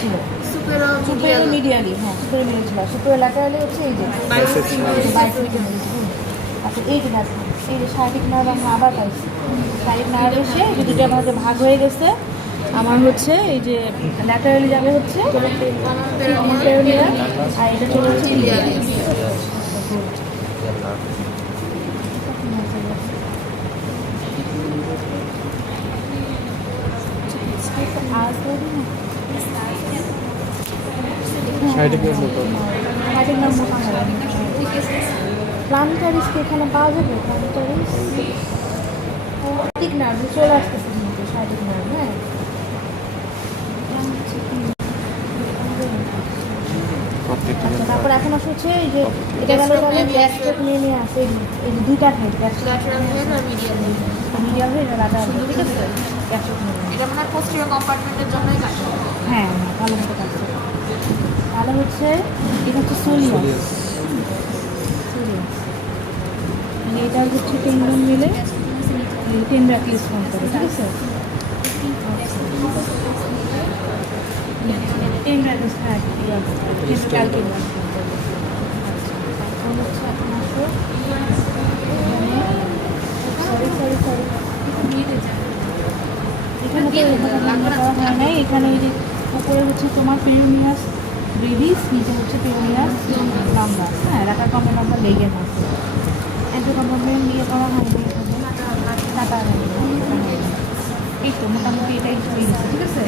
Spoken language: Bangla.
ছিল সুপেরো সুপেরো মিডিয়ালি, হ্যাঁ সুপেরো মিডিয়ালি ছিল, সুপেরো ল্যাটারালি হচ্ছে এই যে আচ্ছা এই যে দেখো এই যে শারীরিক নার্ভ আমরা আবার পাইছি, শারীরিক নার্ভ এসে এই যে দুটো ভাগে ভাগ হয়ে গেছে। আমার হচ্ছে এই যে ল্যাটারালি যাবে হচ্ছে পেরোনিয়া, আর এটা চলে হচ্ছে মিডিয়ালি। প্লান্টারিস কি এখানে পাওয়া যাবে? প্লান্টারিস ঠিক না, চলে আসতেছে কিন্তু শারীরিক নার্ভ। হ্যাঁ আচ্ছা, তারপর এখন আসলে হচ্ছে এই যে এটা গেল তাহলে গ্যাস্ট্রিক নিয়ে আসে এই যে দুইটা হেড ল্যাটারাল হেড আর মিডিয়াল হেড। মিডিয়াম হেড আর লাটারাল, ঠিক আছে গ্যাস্ট্রিক নিয়ে। এটা মানে পোস্টেরিয়র কম্পার্টমেন্টের জন্যই কাজ করে। হ্যাঁ হ্যাঁ ভালো মতো কাজ করে। তাহলে হচ্ছে এটা হচ্ছে সোলিয়াস, মানে এটা হচ্ছে টেন্ডন মিলে টেন্ডারক্লিস ফর্ম করে, ঠিক আছে টেন্ডারক্লিস, হ্যাঁ ক্যালকুলাস। সরি সরি সরি এখানে তো করা হয় নাই। এখানে ওই যে উপরে হচ্ছে তোমার পেরোনিয়াস ব্রেভিস, নিচে হচ্ছে পেরোনিয়াস লাম্বার, হ্যাঁ রাখার কমেন্ট আমরা লেগে আছে এত কম্পার্টমেন্ট নিয়ে করা হয়নি, টাকা এই তো মোটামুটি এটাই হয়ে গেছে, ঠিক আছে।